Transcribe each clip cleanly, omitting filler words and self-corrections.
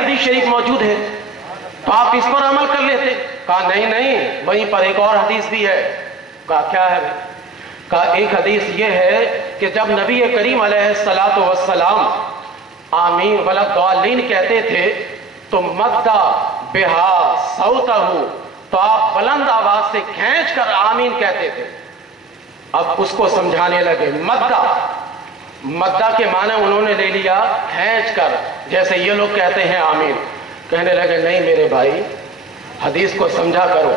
حدیث شریف موجود ہے تو آپ اس پر عمل کر لیتے. کہا نہیں نہیں، وہیں پر ایک اور حدیث بھی ہے. کہا کیا ہے؟ کہا ایک حدیث یہ ہے کہ جب نبی کریم علیہ الصلاۃ والسلام آمین ولا الضالین کہتے تھے تو مدّ بہا صوتہ، تو آپ بلند آواز سے کھینچ کر آمین کہتے تھے. اب اس کو سمجھانے لگے. مدّ کے معنی انہوں نے لے لیا کھینچ کر، جیسے یہ لوگ کہتے ہیں آمین. کہنے لگے نہیں میرے بھائی، حدیث کو سمجھا کرو.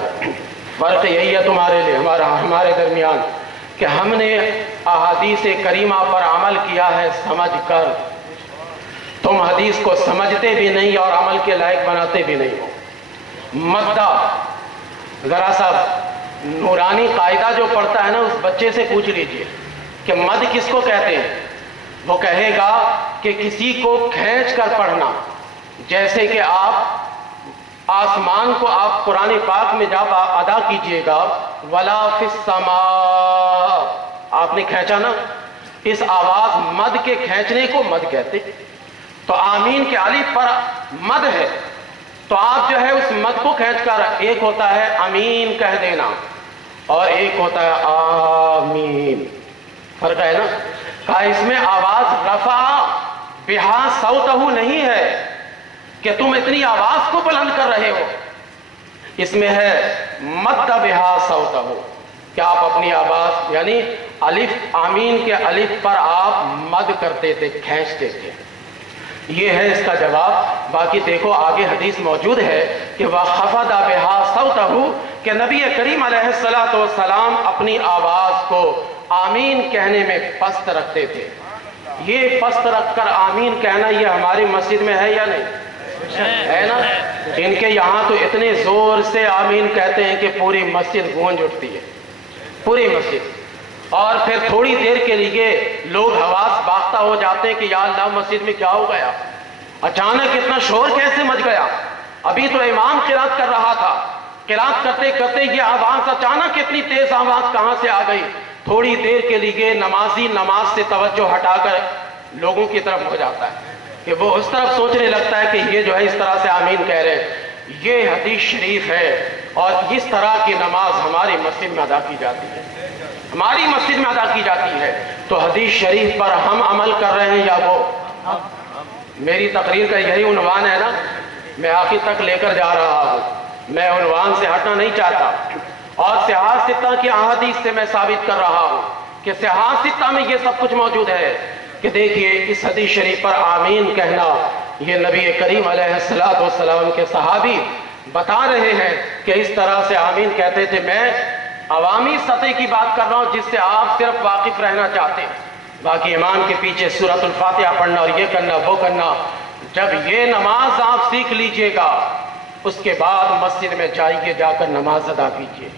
فرق یہی ہے تمہارے لیے ہمارے درمیان کہ ہم نے احادیث کریمہ پر عمل کیا ہے سمجھ کر. تم حدیث کو سمجھتے بھی نہیں اور عمل کے لائق بناتے بھی نہیں ہو. مدّ ذرا سا نورانی قاعدہ جو پڑھتا ہے نا، اس بچے سے پوچھ لیجئے کہ مد کس کو کہتے ہیں. وہ کہے گا کہ کسی کو کھینچ کر پڑھنا. جیسے کہ آپ آسمان کو آپ قرآن پاک میں جب ادا کیجئے گا ولا فی السماء، آپ نے کھینچا نا، اس آواز مد کے کھینچنے کو مد کہتے. تو آمین کے الف پر مد ہے تو آپ جو ہے اس مد کو کھینچ کر، ایک ہوتا ہے امین کہہ دینا اور ایک ہوتا ہے آمین. فرق ہے نا. کہا اس میں آواز رفع بہا صوتہ نہیں ہے کہ تم اتنی آواز کو بلند کر رہے ہو، اس میں ہے مد بہا صوتہ، کہ آپ اپنی آواز یعنی الف آمین کے الف پر آپ مد کرتے تھے، کھینچتے تھے. یہ ہے اس کا جواب. باقی دیکھو آگے حدیث موجود ہے کہ وَخَفَضَ بِهَا صَوْتَهُ، کہ نبی کریم علیہ الصلاۃ والسلام اپنی آواز کو آمین کہنے میں پست رکھتے تھے. یہ پست رکھ کر آمین کہنا یہ ہماری مسجد میں ہے یا نہیں؟ ہے نا. ان کے یہاں تو اتنے زور سے آمین کہتے ہیں کہ پوری مسجد گونج اٹھتی ہے، پوری مسجد. اور پھر تھوڑی دیر کے لیے لوگ حواس باختہ ہو جاتے ہیں کہ یا اللہ مسجد میں کیا ہو گیا، اچانک اتنا شور کیسے مچ گیا. ابھی تو امام قرات کر رہا تھا، قرات کرتے کرتے یہ آواز اچانک اتنی تیز آواز کہاں سے آ گئی. تھوڑی دیر کے لیے نمازی نماز سے توجہ ہٹا کر لوگوں کی طرف ہو جاتا ہے کہ وہ اس طرف سوچنے لگتا ہے کہ یہ جو ہے اس طرح سے آمین کہہ رہے ہیں. یہ حدیث شریف ہے اور اس طرح کی نماز ہماری مسجد میں ادا کی جاتی ہے، ہماری مسجد میں ادا کی جاتی ہے. تو حدیث شریف پر ہم عمل کر رہے ہیں یا وہ؟ میری تقریر کا یہی عنوان ہے نا، میں آخر تک لے کر جا رہا ہوں، میں عنوان سے ہٹنا نہیں چاہتا. اور صحاح ستہ کی احادیث سے میں ثابت کر رہا ہوں کہ صحاح ستہ میں یہ سب کچھ موجود ہے کہ دیکھیے اس حدیث شریف پر آمین کہنا یہ نبی کریم علیہ الصلاۃ والسلام کے صحابی بتا رہے ہیں کہ اس طرح سے آمین کہتے تھے. میں عوامی سطح کی بات کر رہا ہوں جس سے آپ صرف واقف رہنا چاہتے ہیں. باقی امام کے پیچھے سورۃ الفاتحہ پڑھنا اور یہ کرنا وہ کرنا، جب یہ نماز آپ سیکھ لیجئے گا اس کے بعد مسجد میں جائیے، جا کر نماز ادا کیجئے،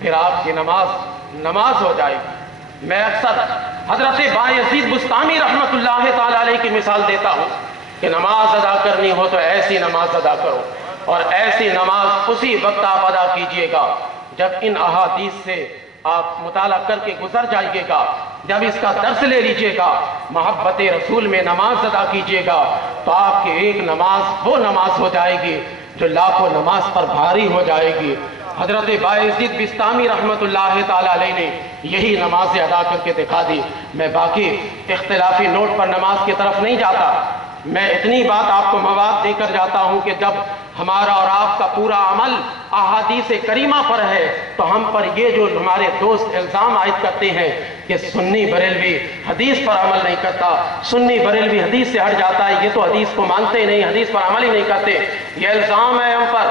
پھر آپ کی نماز ہو جائے گی. میں اکثر حضرت بایزید بستامی رحمت اللہ تعالی علیہ کی مثال دیتا ہوں کہ نماز ادا کرنی ہو تو ایسی نماز ادا کرو، اور ایسی نماز اسی وقت آپ ادا کیجئے گا جب ان احادیث سے آپ مطالعہ کر کے گزر جائیے گا، جب اس کا درس لے لیجئے گا، محبت رسول میں نماز ادا کیجئے گا تو آپ کی ایک نماز وہ نماز ہو جائے گی جو لاکھوں نماز پر بھاری ہو جائے گی. حضرت بایزید بستامی رحمت اللہ تعالی علیہ نے یہی نماز ادا کر کے دکھا دی. میں باقی اختلافی نوٹ پر نماز کی طرف نہیں جاتا، میں اتنی بات آپ کو مواد دے کر جاتا ہوں کہ جب ہمارا اور آپ کا پورا عمل احادیث کریمہ پر ہے تو ہم پر یہ جو ہمارے دوست الزام عائد کرتے ہیں کہ سنی بریلوی حدیث پر عمل نہیں کرتا، سنی بریلوی حدیث سے ہٹ جاتا ہے، یہ تو حدیث کو مانتے نہیں، حدیث پر عمل ہی نہیں کرتے، یہ الزام ہے ہم پر.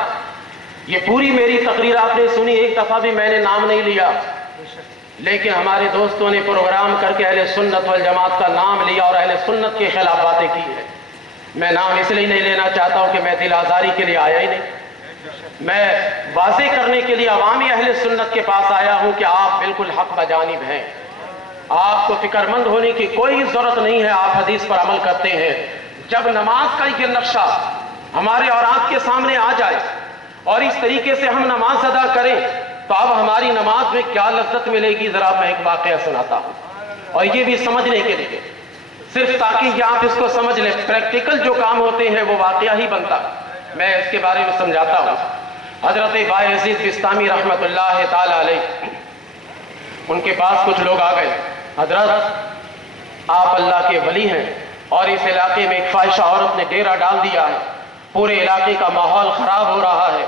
یہ پوری میری تقریر آپ نے سنی، ایک دفعہ بھی میں نے نام نہیں لیا، لیکن ہمارے دوستوں نے پروگرام کر کے اہل سنت والجماعت کا نام لیا اور اہل سنت کے خلاف باتیں کی ہیں. میں نام اس لیے نہیں لینا چاہتا ہوں کہ میں دل آزاری کے لیے آیا ہی نہیں، میں واضح کرنے کے لیے عوامی اہل سنت کے پاس آیا ہوں کہ آپ بالکل حق بجانب ہیں، آپ کو فکر مند ہونے کی کوئی ضرورت نہیں ہے، آپ حدیث پر عمل کرتے ہیں. جب نماز کا یہ نقشہ ہمارے اور آپ کے سامنے آ جائے اور اس طریقے سے ہم نماز ادا کریں تو اب ہماری نماز میں کیا لذت ملے گی. ذرا میں ایک واقعہ سناتا ہوں اور یہ بھی سمجھنے کے لیے. صرف تاکہ یہ آپ اس کو سمجھ لیں، پریکٹیکل جو کام ہوتے ہیں وہ واقعہ ہی بنتا، میں اس کے بارے میں سمجھاتا ہوں۔ حضرت بایزید بسطامی رحمت اللہ تعالی علیہ، ان کے پاس کچھ لوگ آ گئے، حضرت آپ اللہ کے ولی ہیں اور اس علاقے میں ایک فاحشہ عورت نے ڈیرا ڈال دیا ہے، پورے علاقے کا ماحول خراب ہو رہا ہے،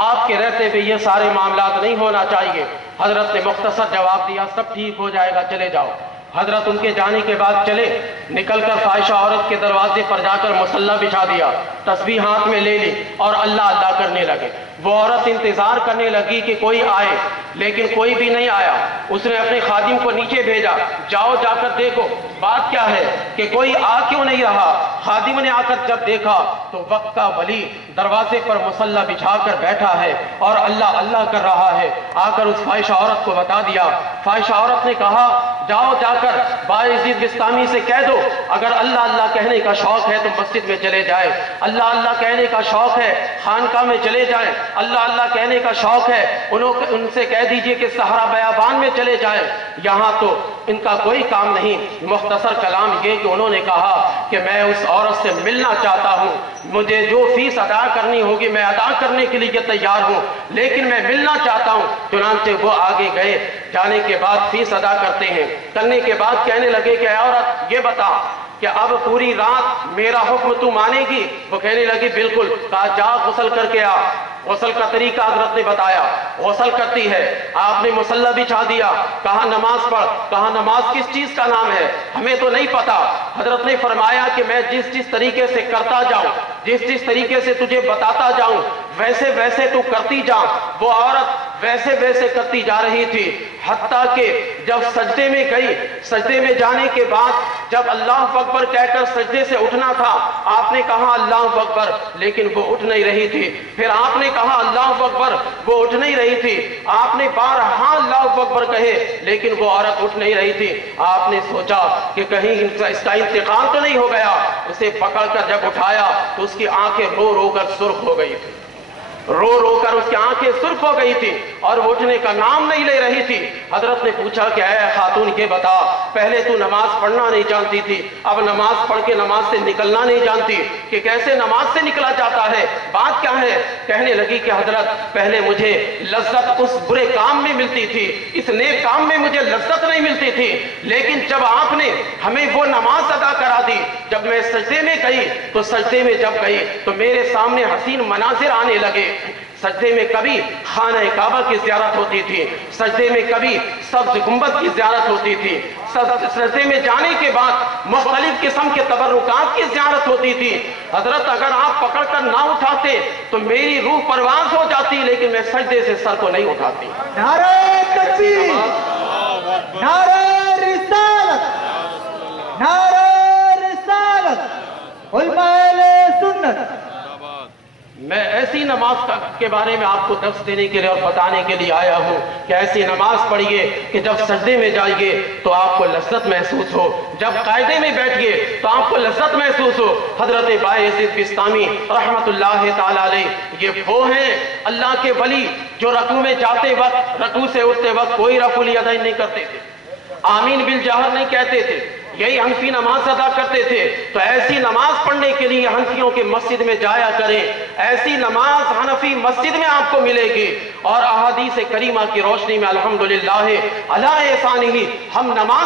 آپ کے رہتے ہوئے یہ سارے معاملات نہیں ہونا چاہیے۔ حضرت نے مختصر جواب دیا، سب ٹھیک ہو جائے گا، چلے جاؤ۔ حضرت ان کے جانے کے بعد چلے، نکل کر فاحشہ عورت کے دروازے پر جا کر مصلی بچھا دیا، تسبیح ہاتھ میں لے لی اور اللہ اللہ کرنے لگے۔ وہ عورت انتظار کرنے لگی کہ کوئی آئے، لیکن کوئی بھی نہیں آیا۔ اس نے اپنے خادم کو نیچے بھیجا، جاؤ جا کر دیکھو بات کیا ہے، کہ کوئی آ کیوں نہیں رہا۔ خادم نے آ کر جب دیکھا تو وقت کا ولی دروازے پر مصلی بچھا کر بیٹھا ہے اور اللہ اللہ کر رہا ہے۔ آ کر اس فاحشہ عورت کو بتا دیا۔ فاحشہ عورت نے کہا، جاؤ جا کر بایزید بسطامی سے کہہ دو اگر اللہ اللہ کہنے کا شوق ہے تو مسجد میں چلے جائے، اللہ اللہ کہنے کا شوق ہے خانقاہ میں چلے جائیں، اللہ اللہ کہنے کا شوق ہے ان سے کہہ دیجئے کہ صحرا بیابان میں چلے جائیں، یہاں تو ان کا کوئی کام نہیں۔ مختصر کلام یہ کہ انہوں نے کہا کہ میں اس عورت سے ملنا چاہتا ہوں، مجھے جو فیس ادا کرنی ہوگی میں ادا کرنے کے لیے تیار ہوں، لیکن میں ملنا چاہتا ہوں۔ چنانچہ وہ آگے گئے، جانے کے بعد فیس ادا کرنے کے بعد کہنے لگے کہ اے عورت یہ بتا کہ اب پوری رات میرا حکم تو مانے گی؟ وہ کہنے لگی بالکل۔ کہا جا غسل کر کے آ۔ غسل کا طریقہ حضرت نے بتایا، غسل کرتی ہے، آپ نے مصلی بچھا دیا، کہا نماز پڑھ۔ کہا نماز کس چیز کا نام ہے؟ ہمیں تو نہیں پتا۔ حضرت نے فرمایا کہ میں جس طریقے سے کرتا جاؤں، جس طریقے سے تجھے بتاتا جاؤں ویسے ویسے تو کرتی جا۔ وہ عورت ویسے ویسے کرتی جا رہی تھی، حتیٰ کہ جب سجدے میں گئی، سجدے میں جانے کے بعد جب اللہ اکبر کہہ کر سجدے سے اٹھنا تھا، آپ نے کہا اللہ اکبر، لیکن وہ اٹھ نہیں رہی تھی۔ پھر آپ نے کہا اللہ اکبر، وہ اٹھ نہیں رہی تھی۔ آپ نے بارہا اللہ اکبر کہے، لیکن وہ عورت اٹھ نہیں رہی تھی۔ آپ نے سوچا کہ کہیں اس کا انتقال تو نہیں ہو گیا۔ اسے پکڑ کر جب اٹھایا تو اس کی آنکھیں رو رو کر سرخ ہو گئی تھی، رو رو کر اس کی آنکھیں سرخ ہو گئی تھی اور وہ اٹھنے کا نام نہیں لے رہی تھی۔ حضرت نے پوچھا کہ اے خاتون یہ بتا، پہلے تو نماز پڑھنا نہیں جانتی تھی، اب نماز پڑھ کے نماز سے نکلنا نہیں جانتی، کہ کیسے نماز سے نکلا جاتا ہے، بات کیا ہے؟ کہنے لگی کہ حضرت پہلے مجھے لذت اس برے کام میں ملتی تھی، اس نیک کام میں مجھے لذت نہیں ملتی تھی، لیکن جب آپ نے ہمیں وہ نماز ادا کرا دی، جب میں سجدے میں گئی تو سجدے میں جب گئی تو میرے سامنے حسین مناظر آنے لگے۔ سجدے میں کبھی خانہ کعبہ کی زیارت ہوتی تھی، سجدے میں کبھی سبز گنبد کی زیارت ہوتی تھی، سجدے میں جانے کے بعد مختلف قسم کے تبرکات کی زیارت ہوتی تھی۔ حضرت اگر آپ پکڑ کر نہ اٹھاتے تو میری روح پرواز ہو جاتی، لیکن میں سجدے سے سر کو نہیں اٹھاتی۔ نعرہ تکبیر، نعرہ رسالت، نعرہ رسالت، علماء سنت۔ میں ایسی نماز کے بارے میں آپ کو درس دینے کے لیے اور بتانے کے لیے آیا ہوں کہ ایسی نماز پڑھیے کہ جب سجدے میں جائیے تو آپ کو لذت محسوس ہو، جب قاعدے میں بیٹھیے تو آپ کو لذت محسوس ہو۔ حضرت بایزید بسطامی رحمت اللہ تعالی علیہ یہ وہ ہیں اللہ کے ولی جو رکوع میں جاتے وقت، رکوع سے اٹھتے وقت کوئی رفع الیدین نہیں کرتے تھے، آمین بالجہر نہیں کہتے تھے، یہی حنفی نماز ادا کرتے تھے۔ تو ایسی نماز پڑھنے کے لیے حنفیوں کے مسجد میں جایا کریں، ایسی نماز حنفی مسجد میں آپ کو ملے گی، اور احادیث کریمہ کی روشنی میں الحمدللہ علی احسانہ ہم نماز